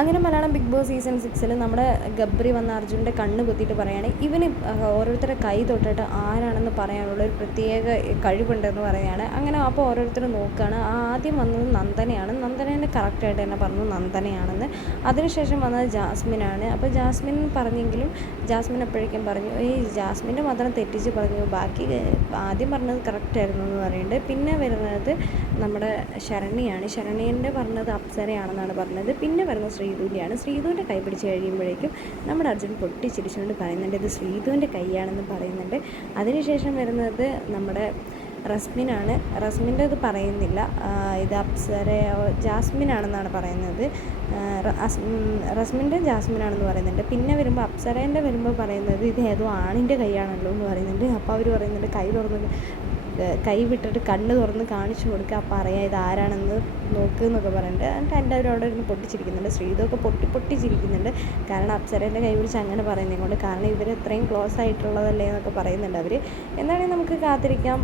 അങ്ങനെ Malayalam big boss season സിക്സിൽ നമ്മുടെ ഗബ്രി വന്ന അർജുന്റെ കണ്ണ് കുത്തിയിട്ട് പറയാണ് ഇവന് ഓരോരുത്തരുടെ കൈ തൊട്ടിട്ട് ആരാണെന്ന് പറയാനുള്ള ഒരു പ്രത്യേക കഴിവുണ്ടെന്ന് പറയുകയാണ്. അങ്ങനെ അപ്പോൾ ഓരോരുത്തർ നോക്കുകയാണ് ആദ്യം വന്നത് നന്ദനയാണ് നന്ദനേനെ കറക്റ്റായിട്ട് തന്നെ പറഞ്ഞു നന്ദനയാണെന്ന്. അതിനുശേഷം വന്നത് ജാസ്മിനാണ്. അപ്പോൾ ജാസ്മിൻ പറഞ്ഞെങ്കിലും ജാസ്മിൻ അപ്പോഴേക്കും പറഞ്ഞു ഈ ജാസ്മിന്റെ മാത്രം തെറ്റിച്ച് പറഞ്ഞു ബാക്കി ആദ്യം പറഞ്ഞത് കറക്റ്റായിരുന്നു എന്ന് പറയുന്നുണ്ട്. പിന്നെ വരുന്നത് നമ്മുടെ ശരണ്യാണ്. ശരണ്യന്റെ പറഞ്ഞത് അപ്സരയാണെന്നാണ് പറഞ്ഞത്. പിന്നെ വരുന്നത് ശ്രീധുവിന്റെയാണ് ശ്രീധുവിന്റെ കൈ പിടിച്ച് കഴിയുമ്പോഴേക്കും നമ്മുടെ അർജുൻ പൊട്ടിച്ചിരിച്ചുകൊണ്ട് പറയുന്നുണ്ട് ഇത് ശ്രീധുവിന്റെ കൈയാണെന്ന് പറയുന്നുണ്ട്. അതിനുശേഷം വരുന്നത് നമ്മുടെ റസ്മിനാണ്. റസ്മിന്റെ ഇത് പറയുന്നില്ല. ഇത് അപ്സരയോ ജാസ്മിനാണെന്നാണ് പറയുന്നത്. റസ്മിന്റെ ജാസ്മിനാണെന്ന് പറയുന്നുണ്ട്. പിന്നെ വരുമ്പോൾ അപ്സരേന്റെ വരുമ്പോൾ പറയുന്നത് ഇത് ഏതോ ആണിന്റെ കൈയാണല്ലോ എന്ന് പറയുന്നുണ്ട്. അപ്പോൾ അവർ പറയുന്നുണ്ട് കൈ തുറന്ന് കൈ വിട്ടിട്ട് കണ്ണ് തുറന്ന് കാണിച്ചു കൊടുക്കുക. അപ്പോൾ അറിയാം ഇത് ആരാണെന്ന് നോക്കുക എന്നൊക്കെ പറഞ്ഞിട്ട് എന്നിട്ട് എല്ലാവരും അവിടെ ഇരുന്ന് പൊട്ടിച്ചിരിക്കുന്നുണ്ട്. ശ്രീതൊക്കെ പൊട്ടി പൊട്ടിച്ചിരിക്കുന്നുണ്ട്. കാരണം അപ്സരേന്റെ കൈ പിടിച്ച് അങ്ങനെ പറയുന്നത് കൊണ്ട് കാരണം ഇവർ ഇത്രയും ക്ലോസ് ആയിട്ടുള്ളതല്ലേ എന്നൊക്കെ പറയുന്നുണ്ട് അവർ. എന്താണെങ്കിൽ നമുക്ക് കാത്തിരിക്കാം.